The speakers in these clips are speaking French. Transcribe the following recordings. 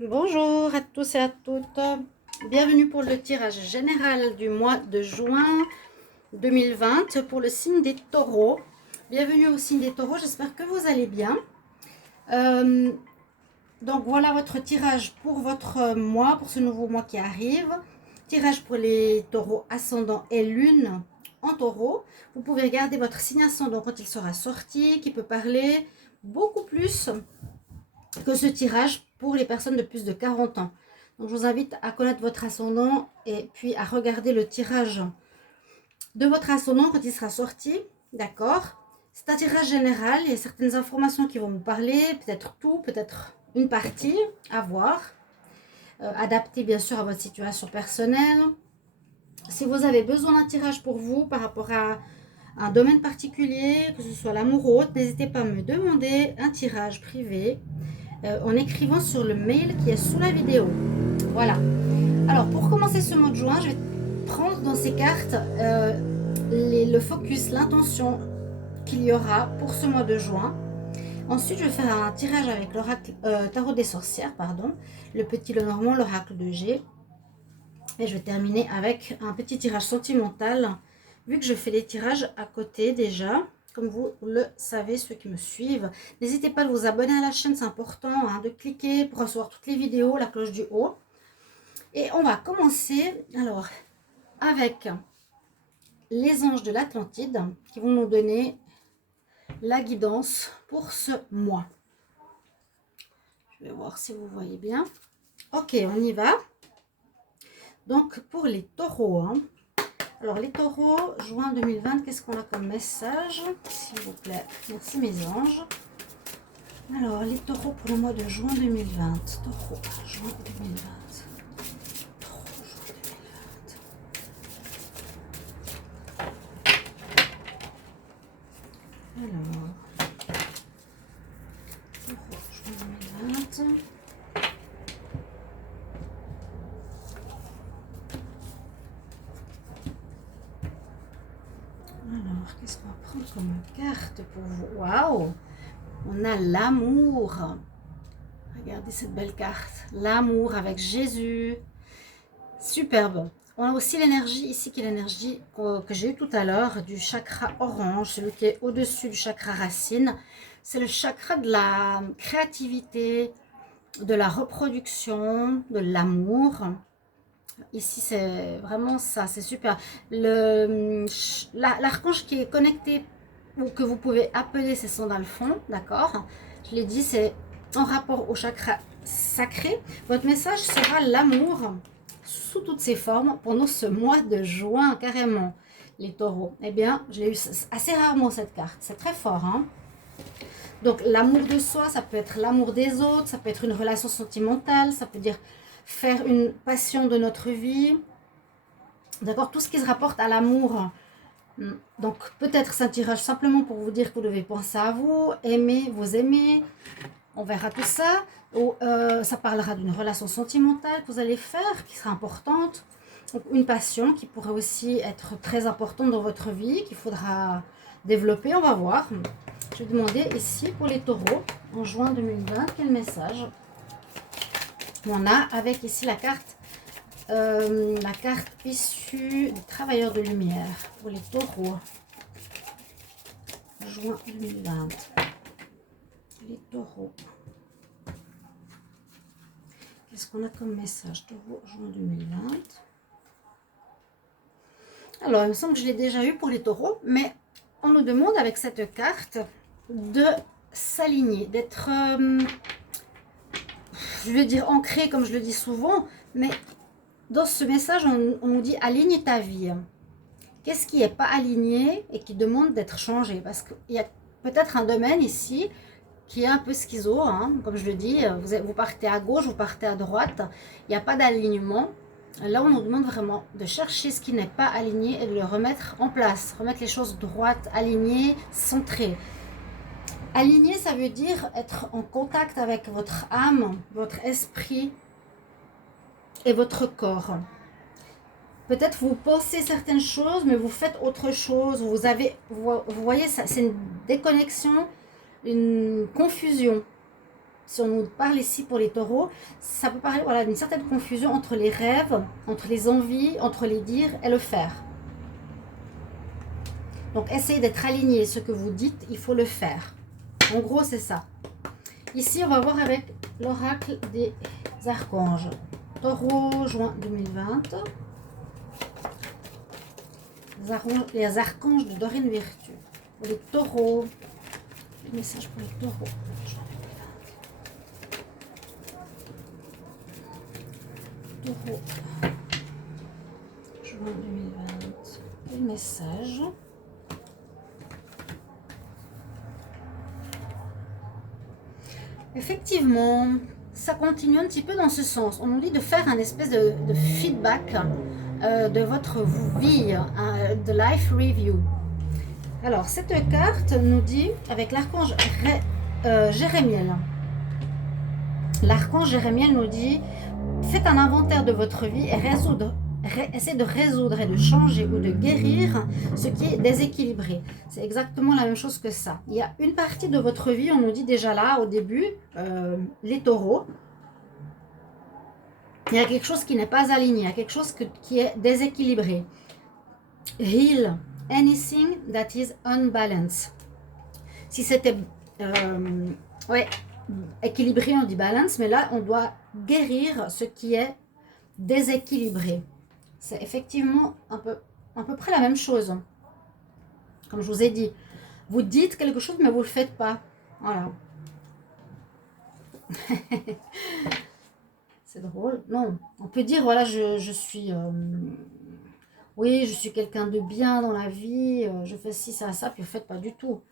Bonjour à tous et à toutes. Bienvenue pour le tirage général du mois de juin 2020 pour le signe des taureaux. Bienvenue au signe des taureaux, j'espère que vous allez bien. Donc voilà votre tirage pour votre mois, pour ce nouveau mois qui arrive. Tirage pour les taureaux ascendant et lune en taureau. Vous pouvez regarder votre signe ascendant quand il sera sorti, qui peut parler beaucoup plus que ce tirage pour les personnes de plus de 40 ans. Donc je vous invite à connaître votre ascendant et puis à regarder le tirage de votre ascendant quand il sera sorti. D'accord? C'est un tirage général, il y a certaines informations qui vont vous parler, peut-être tout, peut-être une partie, à voir. Adapté bien sûr à votre situation personnelle. Si vous avez besoin d'un tirage pour vous par rapport à un domaine particulier, que ce soit l'amour ou autre, n'hésitez pas à me demander un tirage privé en écrivant sur le mail qui est sous la vidéo. Voilà. Alors pour commencer ce mois de juin, je vais prendre dans ces cartes le focus, l'intention qu'il y aura pour ce mois de juin. Ensuite, je vais faire un tirage avec l'oracle tarot des sorcières, pardon, le petit Lenormand, l'oracle de G. Et je vais terminer avec un petit tirage sentimental, vu que je fais les tirages à côté déjà, comme vous le savez, ceux qui me suivent. N'hésitez pas à vous abonner à la chaîne, c'est important de cliquer pour recevoir toutes les vidéos, la cloche du haut. Et on va commencer alors avec les anges de l'Atlantide qui vont nous donner la guidance pour ce mois. Je vais voir si vous voyez bien. Ok, on y va. Donc pour les taureaux, alors les taureaux, juin 2020, qu'est-ce qu'on a comme message? S'il vous plaît, merci mes anges. Alors les taureaux pour le mois de juin 2020. Taureaux, juin 2020. Taureaux, juin 2020. Alors, taureaux, juin 2020. Alors, qu'est-ce qu'on va prendre comme carte pour vous? Waouh! On a l'amour. Regardez cette belle carte. L'amour avec Jésus. Superbe. On a aussi l'énergie ici qui est l'énergie que j'ai eue tout à l'heure du chakra orange, celui qui est au-dessus du chakra racine. C'est le chakra de la créativité, de la reproduction, de l'amour. Ici, c'est vraiment ça, c'est super. L'archange qui est connecté, ou que vous pouvez appeler, c'est Sandalphon, d'accord? Je l'ai dit, c'est en rapport au chakra sacré. Votre message sera l'amour sous toutes ses formes pendant ce mois de juin, carrément, les taureaux. Eh bien, je l'ai eu assez rarement cette carte, c'est très fort, hein? Donc, l'amour de soi, ça peut être l'amour des autres, ça peut être une relation sentimentale, ça peut dire faire une passion de notre vie. D'accord, tout ce qui se rapporte à l'amour. Donc, peut-être c'est un tirage simplement pour vous dire que vous devez penser à vous, aimer, vous aimer. On verra tout ça. Ou ça parlera d'une relation sentimentale que vous allez faire, qui sera importante. Donc, une passion qui pourrait aussi être très importante dans votre vie, qu'il faudra développer. On va voir. Je vais demander ici pour les taureaux, en juin 2020, quel message on a avec ici la carte issue des travailleurs de lumière pour les taureaux. Juin 2020. Les taureaux. Qu'est-ce qu'on a comme message? Taureau, juin 2020. Alors, il me semble que je l'ai déjà eu pour les taureaux, mais on nous demande avec cette carte de s'aligner, d'être, je veux dire ancré comme je le dis souvent, mais dans ce message, on nous dit aligne ta vie. Qu'est-ce qui n'est pas aligné et qui demande d'être changé? Parce qu'il y a peut-être un domaine ici qui est un peu schizo, comme je le dis, vous partez à gauche, vous partez à droite, il n'y a pas d'alignement. Là, on nous demande vraiment de chercher ce qui n'est pas aligné et de le remettre en place, remettre les choses droites, alignées, centrées. Aligné, ça veut dire être en contact avec votre âme, votre esprit et votre corps. Peut-être vous pensez certaines choses, mais vous faites autre chose. Vous voyez, c'est une déconnexion, une confusion. si on nous parle ici pour les taureaux, ça peut parler voilà, d'une certaine confusion entre les rêves, entre les envies, entre les dires et le faire. Donc essayez d'être aligné. Ce que vous dites, il faut le faire. En gros, c'est ça. Ici, on va voir avec l'oracle des archanges. Taureau, juin 2020. Les archanges de Dorine Virtue. Pour les taureaux. Le message pour les taureaux. Taureau. Juin 2020. Le message. Effectivement, ça continue un petit peu dans ce sens. On nous dit de faire un espèce de feedback de votre vie, de life review. Alors, cette carte nous dit, avec l'archange Jérémiel, l'archange Jérémiel nous dit, faites un inventaire de votre vie et essayez de résoudre et de changer ou de guérir ce qui est déséquilibré. C'est exactement la même chose que ça. Il y a une partie de votre vie, on nous dit déjà là, au début, les taureaux, il y a quelque chose qui n'est pas aligné, il y a quelque chose qui est déséquilibré. Heal anything that is unbalanced. Si c'était équilibré, on dit balance, mais là, on doit guérir ce qui est déséquilibré. C'est effectivement à peu près la même chose. Comme je vous ai dit, vous dites quelque chose, mais vous ne le faites pas. Voilà. C'est drôle. Non, on peut dire, voilà, je suis... oui, je suis quelqu'un de bien dans la vie, je fais ci, ça, ça, puis vous ne faites pas du tout.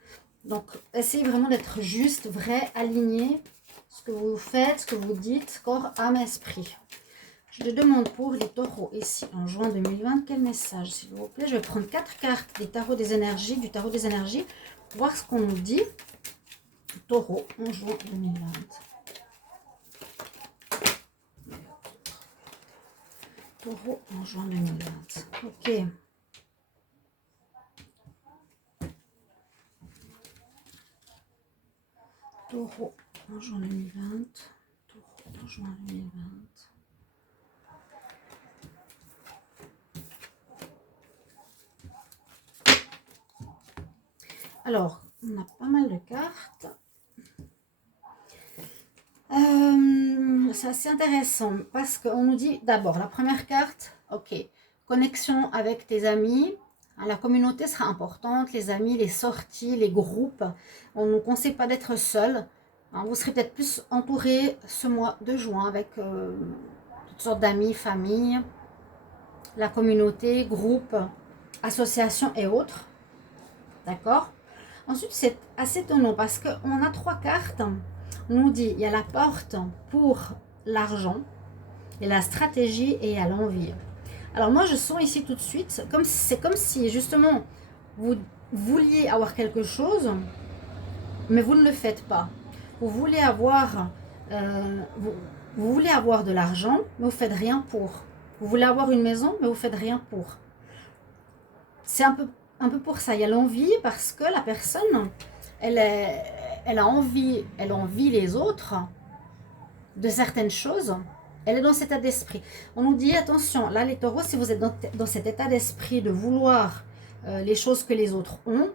Donc, essayez vraiment d'être juste, vrai, aligné. Ce que vous faites, ce que vous dites, corps, âme, esprit. Je demande pour les taureaux ici en juin 2020, quel message s'il vous plaît. Je vais prendre 4 cartes du tarot des énergies, pour voir ce qu'on nous dit. Taureau en juin 2020. Taureau en juin 2020. Ok. Taureau en juin 2020. Taureau en juin 2020. Alors, on a pas mal de cartes. C'est assez intéressant parce qu'on nous dit d'abord, la première carte, ok, connexion avec tes amis. La communauté sera importante, les amis, les sorties, les groupes. On ne nous conseille pas d'être seul. Vous serez peut-être plus entouré ce mois de juin avec toutes sortes d'amis, familles, la communauté, groupes, associations et autres. D'accord ? Ensuite, c'est assez étonnant parce qu'on a 3 cartes. On nous dit, il y a la porte pour l'argent, il y a la stratégie et il y a l'envie. Alors moi, je sens ici tout de suite, c'est comme si justement, vous vouliez avoir quelque chose, mais vous ne le faites pas. Vous voulez avoir, vous voulez avoir de l'argent, mais vous ne faites rien pour. Vous voulez avoir une maison, mais vous ne faites rien pour. C'est un peu pour ça. Il y a l'envie parce que la personne, elle a envie les autres de certaines choses. Elle est dans cet état d'esprit. On nous dit, attention, là les taureaux, si vous êtes dans cet état d'esprit de vouloir les choses que les autres ont,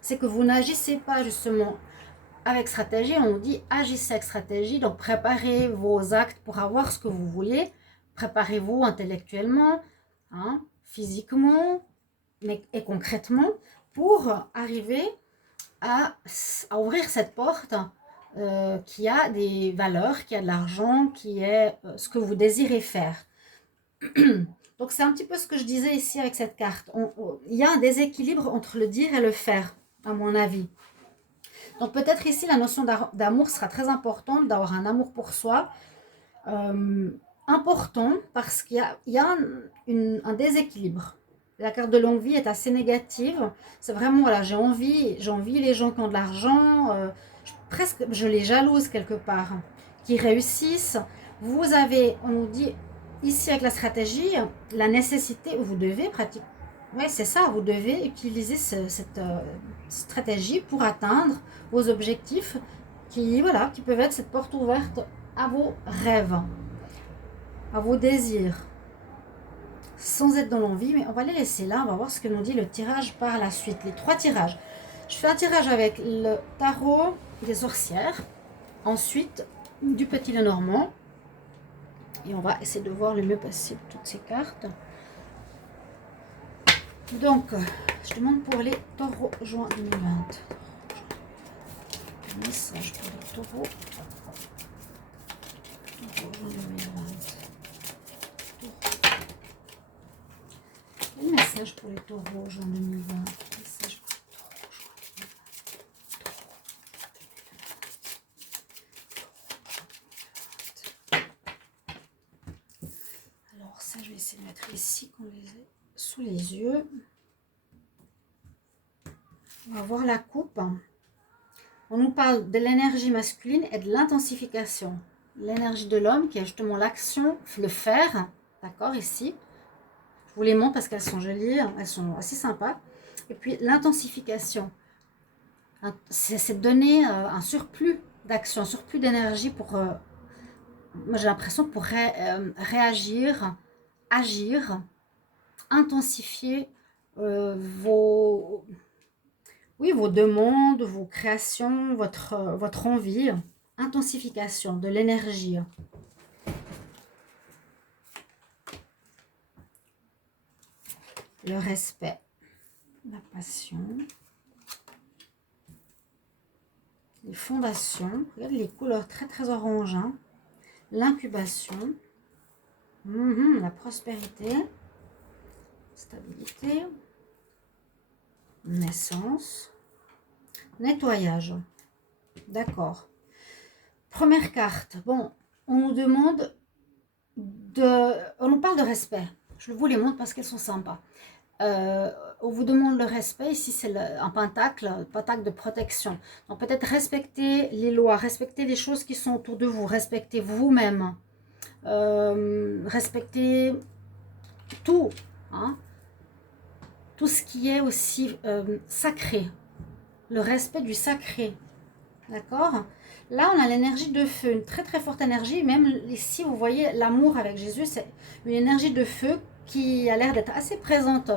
c'est que vous n'agissez pas justement avec stratégie. On nous dit, agissez avec stratégie. Donc préparez vos actes pour avoir ce que vous voulez. Préparez-vous intellectuellement, physiquement, et concrètement pour arriver à ouvrir cette porte qui a des valeurs, qui a de l'argent, qui est ce que vous désirez faire. Donc c'est un petit peu ce que je disais ici avec cette carte. Il y a un déséquilibre entre le dire et le faire, à mon avis. Donc peut-être ici la notion d'amour sera très importante, d'avoir un amour pour soi. Important parce qu'il y a un déséquilibre. La carte de longue vie est assez négative. C'est vraiment, voilà, j'envie les gens qui ont de l'argent, presque je les jalouse quelque part, qui réussissent. Vous avez, on nous dit ici avec la stratégie, la nécessité, vous devez pratiquer, ouais c'est ça, vous devez utiliser cette stratégie pour atteindre vos objectifs voilà, qui peuvent être cette porte ouverte à vos rêves, à vos désirs, sans être dans l'envie. Mais on va les laisser là, on va voir ce que nous dit le tirage par la suite, les 3 tirages. Je fais un tirage avec le tarot des sorcières, ensuite du petit Lenormand, et on va essayer de voir le mieux possible toutes ces cartes. Donc, je demande pour les taureaux juin 2020. Un message pour les taureaux. Juin 2020. Un message pour les taureaux juin 2020. Message pour les taureaux juin 2020. Alors ça, je vais essayer de mettre ici qu'on les ait sous les yeux. On va voir la coupe. On nous parle de l'énergie masculine et de l'intensification. L'énergie de l'homme qui est justement l'action, le faire. D'accord, ici. Je vous les montre parce qu'elles sont jolies, elles sont assez sympas. Et puis l'intensification. C'est donner un surplus d'action, un surplus d'énergie pour... moi j'ai l'impression pour réagir, agir, intensifier vos demandes, vos créations, votre envie, intensification de l'énergie. Le respect, la passion, les fondations, regardez les couleurs très très orange, hein. L'incubation, la prospérité, stabilité, naissance, nettoyage. D'accord. Première carte. Bon, on nous demande on nous parle de respect. Je vous les montre parce qu'elles sont sympas. On vous demande le respect. Ici, c'est un pentacle de protection. Donc, peut-être respecter les lois, respecter les choses qui sont autour de vous, respecter vous-même, respecter tout, hein, tout ce qui est aussi sacré, le respect du sacré. D'accord? Là, on a l'énergie de feu, une très très forte énergie. Même ici, vous voyez l'amour avec Jésus, c'est une énergie de feu qui a l'air d'être assez présente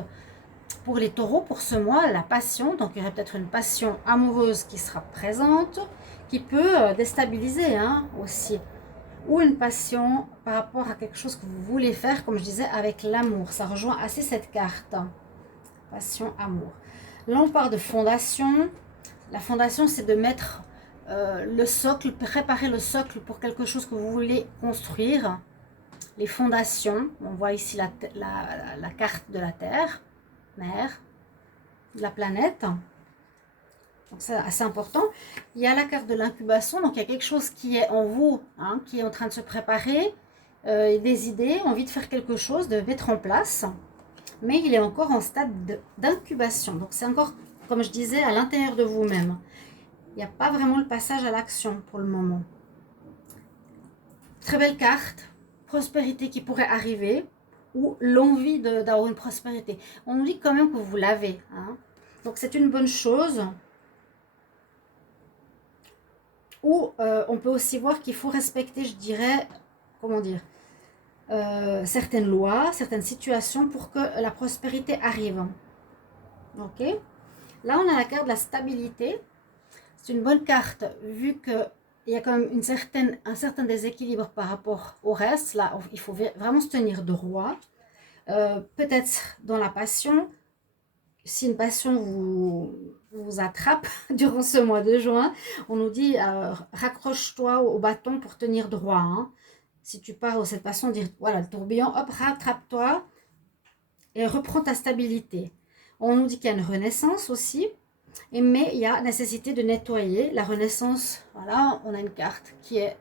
pour les taureaux pour ce mois. La passion, donc il y aurait peut-être une passion amoureuse qui sera présente, qui peut déstabiliser hein, aussi. Ou une passion par rapport à quelque chose que vous voulez faire, comme je disais, avec l'amour. Ça rejoint assez cette carte. Passion, amour. Là, on parle de fondation. La fondation, c'est de mettre le socle, préparer le socle pour quelque chose que vous voulez construire. Les fondations, on voit ici la carte de la Terre, mère, de la planète. Donc c'est assez important. Il y a la carte de l'incubation, donc il y a quelque chose qui est en vous, hein, qui est en train de se préparer, des idées, envie de faire quelque chose, de mettre en place. Mais il est encore en stade d'incubation. Donc c'est encore, comme je disais, à l'intérieur de vous-même. Il n'y a pas vraiment le passage à l'action pour le moment. Très belle carte, prospérité qui pourrait arriver, ou l'envie d'avoir une prospérité. On nous dit quand même que vous l'avez. Hein. Donc c'est une bonne chose. Ou on peut aussi voir qu'il faut respecter, je dirais, comment dire, certaines lois, certaines situations pour que la prospérité arrive. Ok. Là, on a la carte de la stabilité. C'est une bonne carte, vu qu'il y a quand même un certain déséquilibre par rapport au reste. Là, il faut vraiment se tenir droit. Peut-être dans la passion, si une passion vous attrape durant ce mois de juin, on nous dit raccroche-toi au bâton pour tenir droit. Hein. Si tu pars dans cette passion, dire voilà, le tourbillon, hop, rattrape-toi et reprends ta stabilité. On nous dit qu'il y a une renaissance aussi. Mais il y a nécessité de nettoyer. La renaissance, voilà, on a une carte qui est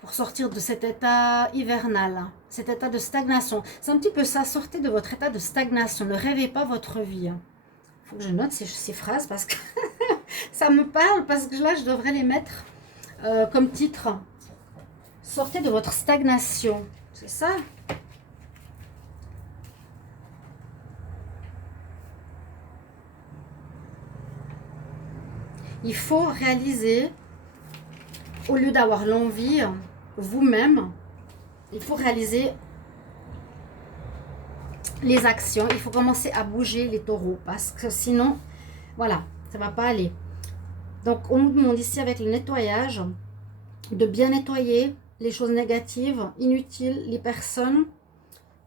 pour sortir de cet état hivernal, cet état de stagnation. C'est un petit peu ça, sortez de votre état de stagnation, ne rêvez pas votre vie. Il faut que je note ces phrases parce que ça me parle, parce que là, je devrais les mettre comme titre. Sortez de votre stagnation, c'est ça ? Il faut réaliser, au lieu d'avoir l'envie, vous-même, il faut réaliser les actions. Il faut commencer à bouger les taureaux parce que sinon, voilà, ça ne va pas aller. Donc, on nous demande ici avec le nettoyage de bien nettoyer les choses négatives, inutiles, les personnes.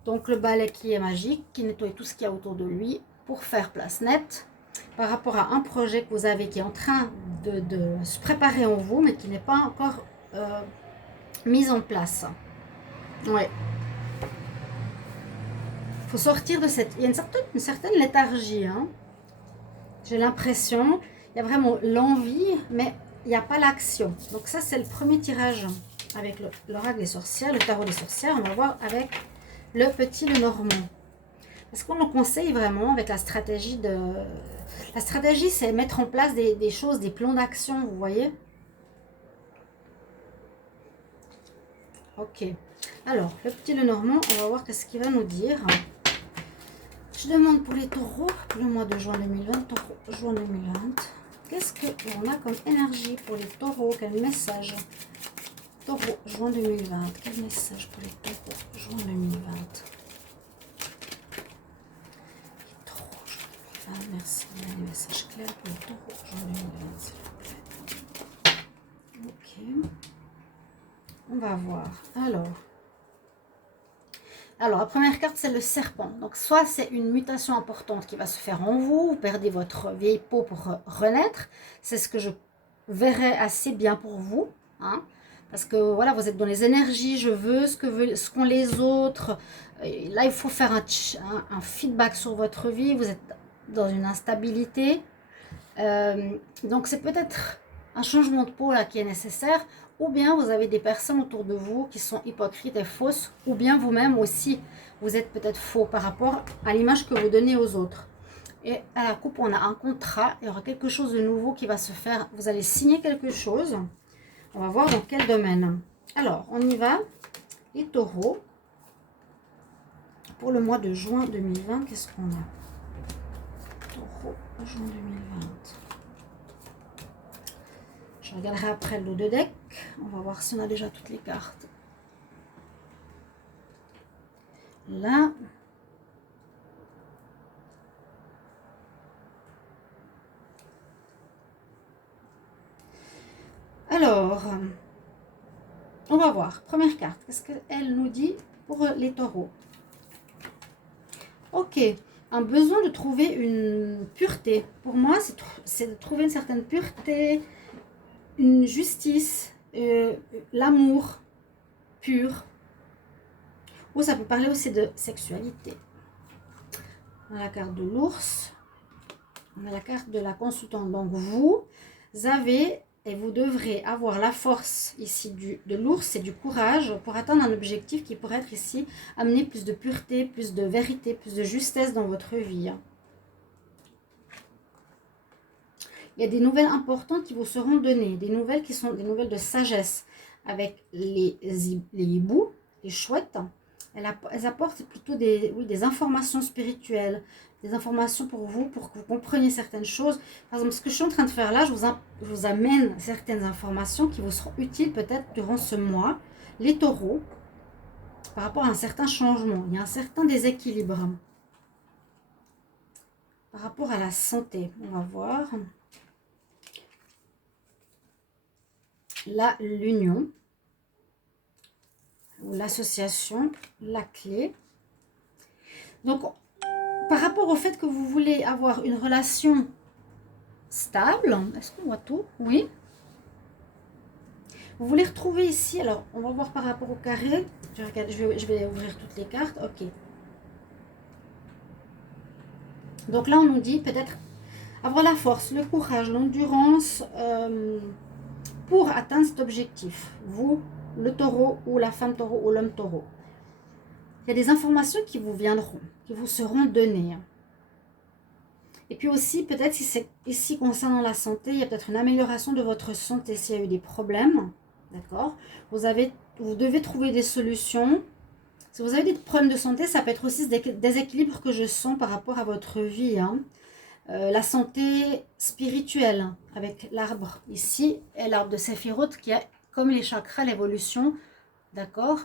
Donc, le balai qui est magique, qui nettoie tout ce qu'il y a autour de lui pour faire place nette par rapport à un projet que vous avez qui est en train de se préparer en vous, mais qui n'est pas encore mis en place. Ouais. Il faut sortir de cette... Il y a une certaine léthargie. Hein. J'ai l'impression, il y a vraiment l'envie, mais il n'y a pas l'action. Donc ça, c'est le premier tirage avec l'oracle des sorcières, le tarot des sorcières. On va voir avec le petit Lenormand. Parce qu'on nous conseille vraiment avec la stratégie de... La stratégie, c'est mettre en place des choses, des plans d'action, vous voyez. Ok. Alors, le petit Lenormand, on va voir qu'est-ce qu'il va nous dire. Je demande pour les taureaux, pour le mois de juin 2020, taureau, juin 2020. Qu'est-ce qu'on a comme énergie pour les taureaux? Quel message? Taureau, juin 2020. Quel message pour les taureaux, juin 2020? Les taureaux, juin 2020. Merci. Un message clair pour les taureaux, juin 2020, s'il vous plaît. Ok. On va voir. Alors, la première carte, c'est le serpent. Donc, soit c'est une mutation importante qui va se faire en vous, vous perdez votre vieille peau pour renaître. C'est ce que je verrais assez bien pour vous. Hein, parce que, voilà, vous êtes dans les énergies, je veux ce qu'ont les autres. Et là, il faut faire un feedback sur votre vie. Vous êtes dans une instabilité. Donc, c'est peut-être un changement de peau là qui est nécessaire. Ou bien vous avez des personnes autour de vous qui sont hypocrites et fausses, ou bien vous-même aussi, vous êtes peut-être faux par rapport à l'image que vous donnez aux autres. Et à la coupe, on a un contrat, il y aura quelque chose de nouveau qui va se faire. Vous allez signer quelque chose. On va voir dans quel domaine. Alors, on y va. Les taureaux. Pour le mois de juin 2020, qu'est-ce qu'on a? Taureau, juin 2020. Je regarderai après le dos de deck. On va voir si on a déjà toutes les cartes. Là. Alors, on va voir. Première carte. Qu'est-ce qu'elle nous dit pour les taureaux? Ok. Un besoin de trouver une pureté. Pour moi, c'est de trouver une certaine pureté, une justice, l'amour pur. Ou ça peut parler aussi de sexualité. On a la carte de l'ours. On a la carte de la consultante. Donc vous avez et vous devrez avoir la force ici de l'ours et du courage pour atteindre un objectif qui pourrait être ici amener plus de pureté, plus de vérité, plus de justesse dans votre vie. Il y a des nouvelles importantes qui vous seront données, des nouvelles qui sont des nouvelles de sagesse avec les hiboux, les chouettes. Elles apportent plutôt des informations spirituelles, des informations pour vous, pour que vous compreniez certaines choses. Par exemple, ce que je suis en train de faire là, je vous amène certaines informations qui vous seront utiles peut-être durant ce mois. Les taureaux, par rapport à un certain changement, il y a un certain déséquilibre. Par rapport à la santé, on va voir. Là, l'union, ou l'association, la clé. Donc, par rapport au fait que vous voulez avoir une relation stable, est-ce qu'on voit tout? Oui. Vous voulez retrouver ici, alors on va voir par rapport au carré. Je vais ouvrir toutes les cartes. Ok. Donc là, on nous dit peut-être avoir la force, le courage, l'endurance pour atteindre cet objectif. Vous, le taureau ou la femme taureau ou l'homme taureau. Il y a des informations qui vous viendront, qui vous seront données. Et puis aussi, peut-être si c'est ici concernant la santé, il y a peut-être une amélioration de votre santé s'il y a eu des problèmes. D'accord? Vous devez trouver des solutions. Si vous avez des problèmes de santé, ça peut être aussi des déséquilibres que je sens par rapport à votre vie. Hein. La santé spirituelle avec l'arbre ici et l'arbre de Séphiroth qui a comme les chakras l'évolution, d'accord.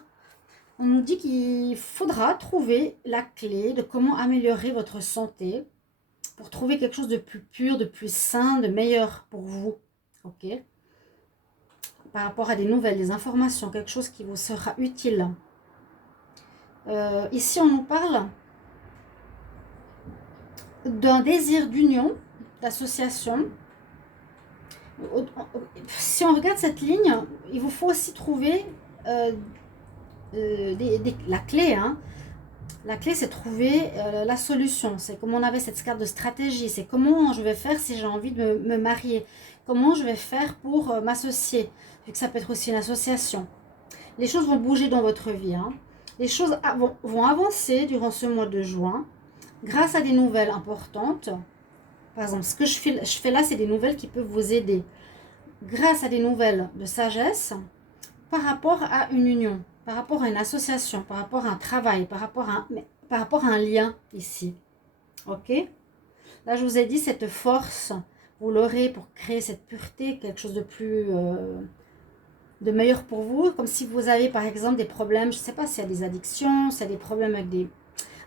On nous dit qu'il faudra trouver la clé de comment améliorer votre santé pour trouver quelque chose de plus pur, de plus sain, de meilleur pour vous, ok. Par rapport à des nouvelles, des informations, quelque chose qui vous sera utile. Ici, on nous parle d'un désir d'union, d'association. Si on regarde cette ligne, il vous faut aussi trouver la clé. Hein. La clé, c'est trouver la solution. C'est comme on avait cette carte de stratégie. C'est comment je vais faire si j'ai envie de me marier. Comment je vais faire pour m'associer. Vu que ça peut être aussi une association. Les choses vont bouger dans votre vie. Hein. Les choses vont avancer durant ce mois de juin grâce à des nouvelles importantes. Par exemple, ce que je fais là, c'est des nouvelles qui peuvent vous aider. Grâce à des nouvelles de sagesse par rapport à une union, par rapport à une association, par rapport à un travail, par rapport à un lien ici. Ok? Là, je vous ai dit, cette force, vous l'aurez pour créer cette pureté, quelque chose de plus... de meilleur pour vous, comme si vous avez par exemple des problèmes, je ne sais pas s'il y a des addictions, s'il y a des problèmes avec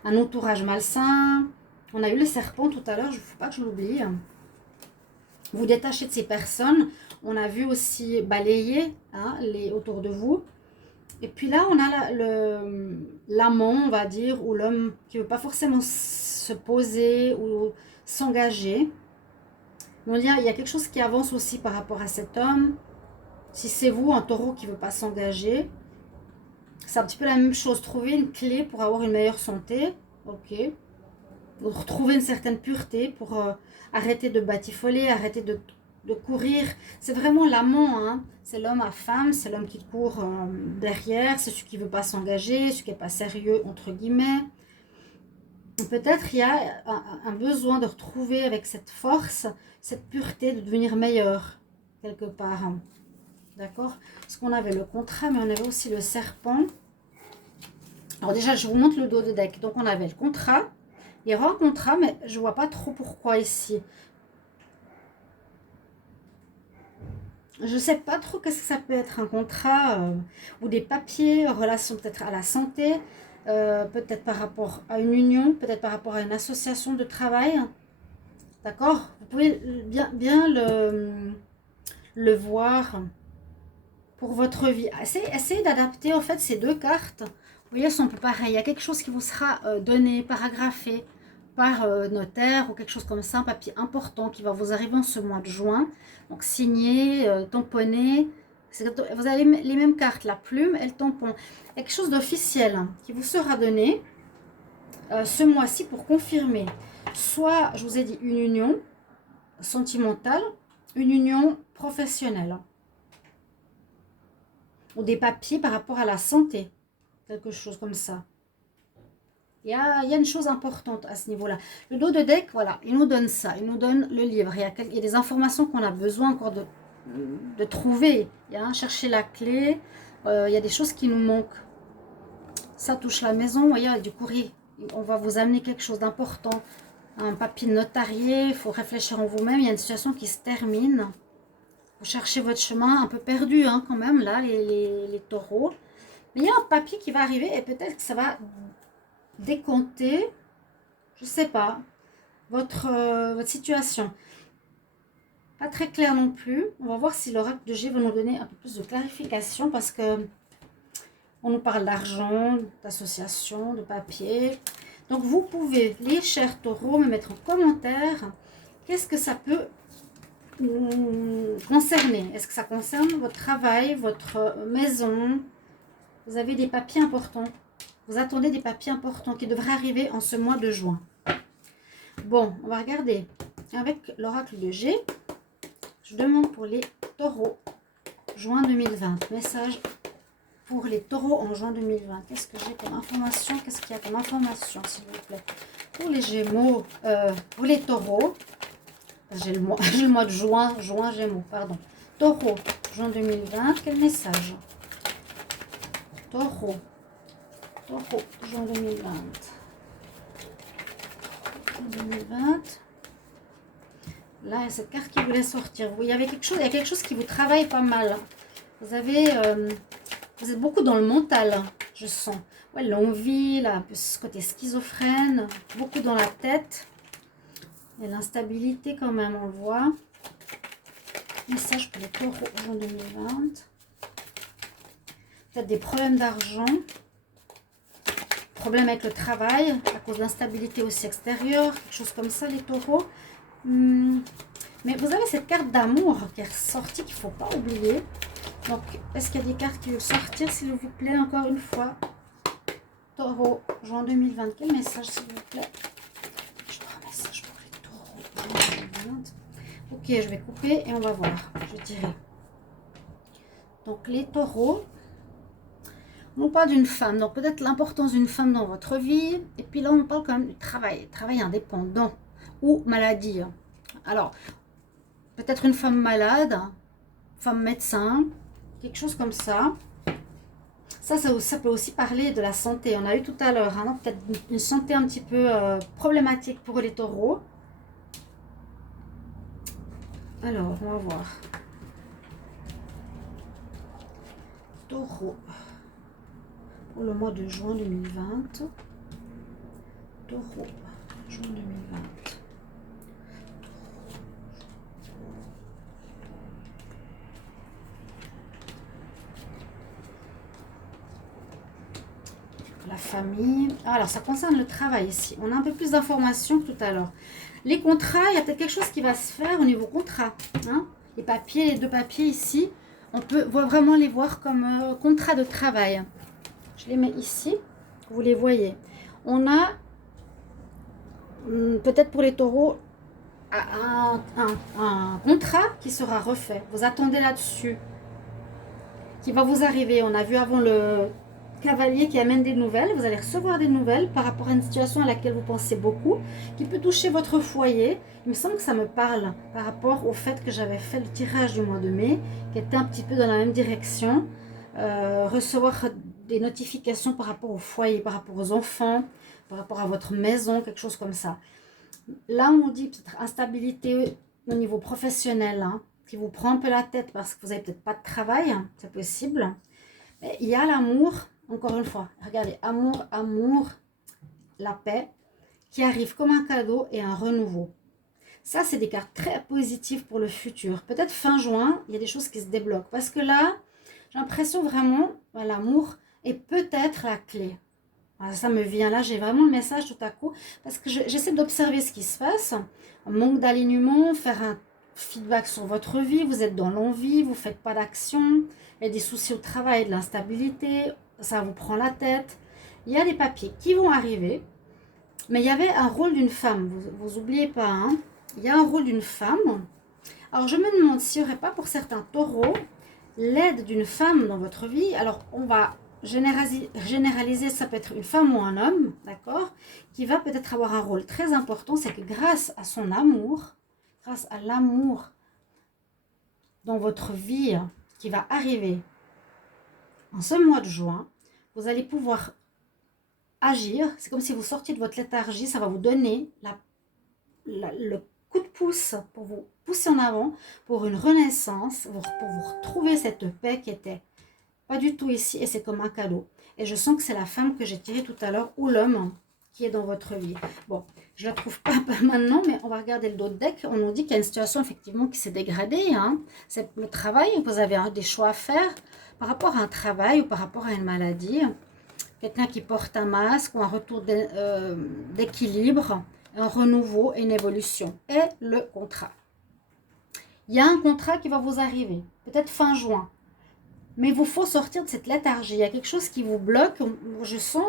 un entourage malsain. On a eu le serpent tout à l'heure, il ne faut pas que je l'oublie. Vous détachez de ces personnes. On a vu aussi balayer hein, autour de vous. Et puis là, on a l'amant, on va dire, ou l'homme qui ne veut pas forcément se poser ou s'engager. On dit, il y a quelque chose qui avance aussi par rapport à cet homme. Si c'est vous, un taureau qui ne veut pas s'engager, c'est un petit peu la même chose. Trouver une clé pour avoir une meilleure santé. Ok. Retrouver une certaine pureté pour arrêter de batifoler, arrêter de courir. C'est vraiment l'amant. Hein. C'est l'homme à femme, c'est l'homme qui court derrière. C'est celui qui ne veut pas s'engager, celui qui n'est pas sérieux, entre guillemets. Peut-être il y a un besoin de retrouver avec cette force, cette pureté, de devenir meilleur, quelque part. D'accord? Parce qu'on avait le contrat, mais on avait aussi le serpent. Alors déjà, je vous montre le dos de deck. Donc on avait le contrat. Il y aura un contrat, mais je ne vois pas trop pourquoi ici. Je ne sais pas trop qu'est-ce que ça peut être un contrat ou des papiers, en relation peut-être à la santé, peut-être par rapport à une union, peut-être par rapport à une association de travail. D'accord? Vous pouvez bien le voir pour votre vie. Essayez d'adapter en fait ces deux cartes. Vous voyez, elles sont un peu pareilles. Il y a quelque chose qui vous sera donné, paragraphé par notaire ou quelque chose comme ça, un papier important qui va vous arriver en ce mois de juin. Donc signé, tamponné. Vous avez les mêmes cartes, la plume et le tampon. Quelque chose d'officiel qui vous sera donné ce mois-ci pour confirmer. Soit, je vous ai dit, une union sentimentale, une union professionnelle. Ou des papiers par rapport à la santé. Quelque chose comme ça. Il y a une chose importante à ce niveau-là. Le dos de deck, voilà, il nous donne ça. Il nous donne le livre. Il y a des informations qu'on a besoin encore de trouver. Chercher la clé. Il y a des choses qui nous manquent. Ça touche la maison. Vous voyez, il y a du courrier. On va vous amener quelque chose d'important. Un papier notarié. Il faut réfléchir en vous-même. Il y a une situation qui se termine. Vous cherchez votre chemin un peu perdu hein, quand même, là, les taureaux. Mais il y a un papier qui va arriver et peut-être que ça va décompter, je ne sais pas, votre situation. Pas très clair non plus. On va voir si l'oracle de G va nous donner un peu plus de clarification parce que on nous parle d'argent, d'association, de papier. Donc vous pouvez, les chers taureaux, me mettre en commentaire qu'est-ce que ça peut concerner. Est-ce que ça concerne votre travail, votre maison? Vous avez des papiers importants. Vous attendez des papiers importants qui devraient arriver en ce mois de juin. Bon, on va regarder avec l'oracle de G. Je demande pour les taureaux, juin 2020. Message pour les taureaux en juin 2020. Qu'est-ce que j'ai comme information? Qu'est-ce qu'il y a comme information, s'il vous plaît? Pour les gémeaux, pour les taureaux, j'ai le mois de juin gémeaux, pardon. Taureau, juin 2020, quel message? Taureau, juin 2020. 2020. Là, il y a cette carte qui voulait sortir. Il y avait quelque chose, il y a quelque chose qui vous travaille pas mal. Vous êtes beaucoup dans le mental, je sens. Ouais, l'envie, là, un peu ce côté schizophrène, beaucoup dans la tête. Il y a l'instabilité quand même, on le voit. Message pour les taureaux en 2020. Peut-être des problèmes d'argent. Problème avec le travail, à cause d'instabilité aussi extérieure, quelque chose comme ça, les taureaux. Mais vous avez cette carte d'amour qui est ressortie, qu'il ne faut pas oublier. Donc, est-ce qu'il y a des cartes qui veulent sortir, s'il vous plaît, encore une fois? Taureau, juin 2020. Quel message, s'il vous plaît? Je dois un message pour les taureaux, juin 2020. Ok, je vais couper et on va voir, je dirais. Donc, les taureaux. On parle d'une femme, donc peut-être l'importance d'une femme dans votre vie. Et puis là, on parle quand même du travail, travail indépendant ou maladie. Alors, peut-être une femme malade, femme médecin, quelque chose comme ça. Ça peut aussi parler de la santé. On a eu tout à l'heure, hein, peut-être une santé un petit peu problématique pour les taureaux. Alors, on va voir. Taureau. Pour le mois de juin 2020. Taureau, juin 2020. La famille. Alors, ça concerne le travail ici. On a un peu plus d'informations que tout à l'heure. Les contrats, il y a peut-être quelque chose qui va se faire au niveau contrat. Hein, les papiers, les deux papiers ici, on peut vraiment les voir comme contrat de travail. Je les mets ici, vous les voyez. On a, peut-être pour les taureaux, un contrat qui sera refait. Vous attendez là-dessus, qui va vous arriver. On a vu avant le cavalier qui amène des nouvelles. Vous allez recevoir des nouvelles par rapport à une situation à laquelle vous pensez beaucoup, qui peut toucher votre foyer. Il me semble que ça me parle par rapport au fait que j'avais fait le tirage du mois de mai, qui était un petit peu dans la même direction. Recevoir des notifications par rapport au foyer, par rapport aux enfants, par rapport à votre maison, quelque chose comme ça. Là, on dit peut-être instabilité au niveau professionnel, hein, qui vous prend un peu la tête parce que vous n'avez peut-être pas de travail, hein, c'est possible. Mais il y a l'amour, encore une fois, regardez, amour, amour, la paix, qui arrive comme un cadeau et un renouveau. Ça, c'est des cartes très positives pour le futur. Peut-être fin juin, il y a des choses qui se débloquent. Parce que là, j'ai l'impression vraiment, l'amour est peut-être la clé. Alors ça me vient là, j'ai vraiment le message tout à coup. Parce que j'essaie d'observer ce qui se passe. Un manque d'alignement, faire un feedback sur votre vie. Vous êtes dans l'envie, vous ne faites pas d'action. Il y a des soucis au travail, de l'instabilité. Ça vous prend la tête. Il y a des papiers qui vont arriver. Mais il y avait un rôle d'une femme. Vous n'oubliez pas, hein. Il y a un rôle d'une femme. Alors, je me demande s'il n'y aurait pas pour certains taureaux l'aide d'une femme dans votre vie. Alors, on va généraliser, ça peut être une femme ou un homme, d'accord, qui va peut-être avoir un rôle très important. C'est que grâce à son amour, grâce à l'amour dans votre vie qui va arriver en ce mois de juin, vous allez pouvoir agir. C'est comme si vous sortiez de votre léthargie. Ça va vous donner le coup de pouce pour vous pousser en avant, pour une renaissance, pour vous retrouver cette paix qui était pas du tout ici, et c'est comme un cadeau. Et je sens que c'est la femme que j'ai tirée tout à l'heure, ou l'homme qui est dans votre vie. Bon, je la trouve pas maintenant, mais on va regarder le dos de deck. On nous dit qu'il y a une situation effectivement qui s'est dégradée. Hein. C'est le travail, vous avez des choix à faire par rapport à un travail ou par rapport à une maladie. Quelqu'un qui porte un masque ou un retour d'équilibre, un renouveau et une évolution. Et le contrat. Il y a un contrat qui va vous arriver, peut-être fin juin. Mais il vous faut sortir de cette léthargie. Il y a quelque chose qui vous bloque. Je sens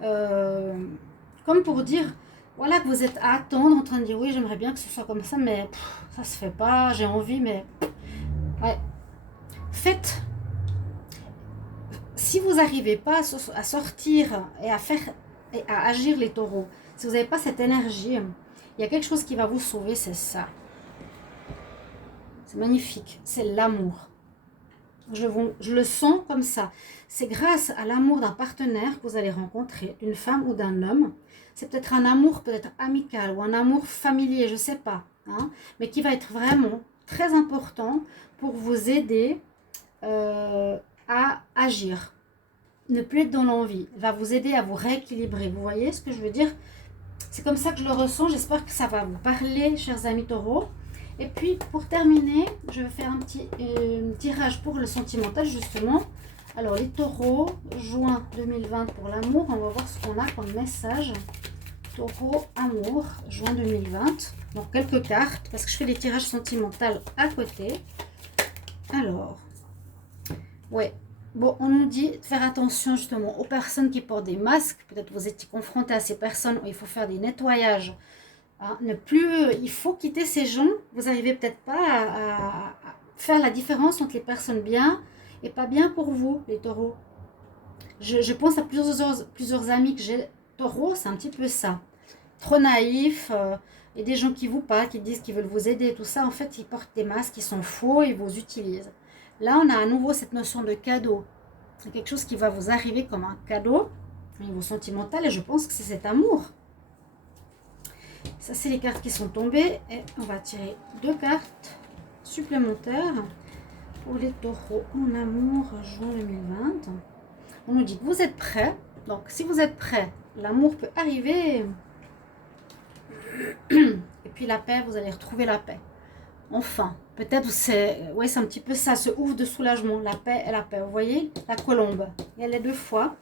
comme pour dire, voilà, que vous êtes à attendre, en train de dire, oui, j'aimerais bien que ce soit comme ça, mais ça se fait pas, j'ai envie, mais... Ouais. Faites. Si vous n'arrivez pas à sortir et à agir les taureaux, si vous n'avez pas cette énergie, il y a quelque chose qui va vous sauver, c'est ça. C'est magnifique, c'est l'amour. Je le sens comme ça. C'est grâce à l'amour d'un partenaire que vous allez rencontrer, d'une femme ou d'un homme. C'est peut-être un amour peut-être amical ou un amour familier, je ne sais pas. hein, mais qui va être vraiment très important pour vous aider à agir. Ne plus être dans l'envie, va vous aider à vous rééquilibrer. Vous voyez ce que je veux dire? C'est comme ça que je le ressens. J'espère que ça va vous parler, chers amis taureaux. Et puis, pour terminer, je vais faire un petit tirage pour le sentimental, justement. Alors, les taureaux, juin 2020 pour l'amour. On va voir ce qu'on a comme message. Taureau, amour, juin 2020. Donc, quelques cartes, parce que je fais des tirages sentimentaux à côté. Alors, ouais. Bon, on nous dit de faire attention justement aux personnes qui portent des masques. Peut-être vous étiez confrontés à ces personnes où il faut faire des nettoyages. Hein, il faut quitter ces gens. Vous n'arrivez peut-être pas à faire la différence entre les personnes bien et pas bien pour vous, les taureaux. Je pense à plusieurs amis que j'ai taureaux, c'est un petit peu ça. Trop naïf, et des gens qui vous parlent, qui disent qu'ils veulent vous aider, tout ça, en fait, ils portent des masques, ils sont faux, ils vous utilisent. Là, on a à nouveau cette notion de cadeau. C'est quelque chose qui va vous arriver comme un cadeau au niveau sentimental et je pense que c'est cet amour. Ça, c'est les cartes qui sont tombées et on va tirer 2 cartes supplémentaires pour les taureaux en amour juin 2020. On nous dit que vous êtes prêts. Donc, si vous êtes prêts, l'amour peut arriver. Et puis la paix, vous allez retrouver la paix. Enfin, peut-être c'est un petit peu ça, ce ouf de soulagement, la paix et la paix. Vous voyez, la colombe, elle est 2 fois.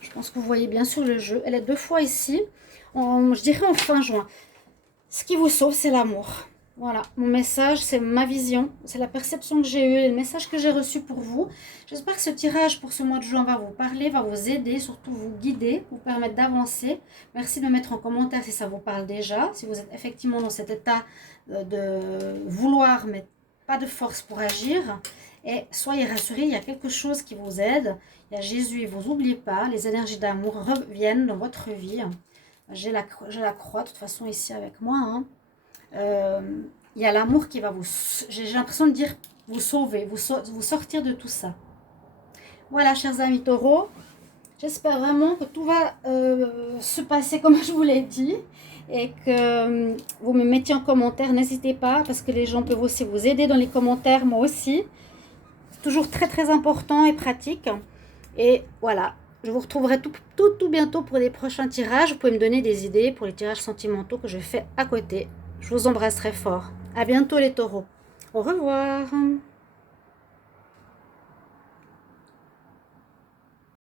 Je pense que vous voyez bien sur le jeu. Elle est 2 fois ici, je dirais en fin juin. Ce qui vous sauve, c'est l'amour. Voilà, mon message, c'est ma vision, c'est la perception que j'ai eue, le message que j'ai reçu pour vous. J'espère que ce tirage pour ce mois de juin va vous parler, va vous aider, surtout vous guider, vous permettre d'avancer. Merci de me mettre en commentaire si ça vous parle déjà, si vous êtes effectivement dans cet état de vouloir, mais pas de force pour agir. Et soyez rassurés, il y a quelque chose qui vous aide. Il y a Jésus, il ne vous oublie pas, les énergies d'amour reviennent dans votre vie. J'ai la croix, de toute façon, ici avec moi, hein. Il y a l'amour qui va j'ai l'impression de dire, vous sauver, vous sortir de tout ça. Voilà, chers amis taureaux, j'espère vraiment que tout va se passer comme je vous l'ai dit et que vous me mettiez en commentaire, n'hésitez pas parce que les gens peuvent aussi vous aider dans les commentaires, moi aussi. C'est toujours très très important et pratique. Et voilà, je vous retrouverai tout bientôt pour les prochains tirages. Vous pouvez me donner des idées pour les tirages sentimentaux que je fais à côté. Je vous embrasse très fort. À bientôt les taureaux. Au revoir.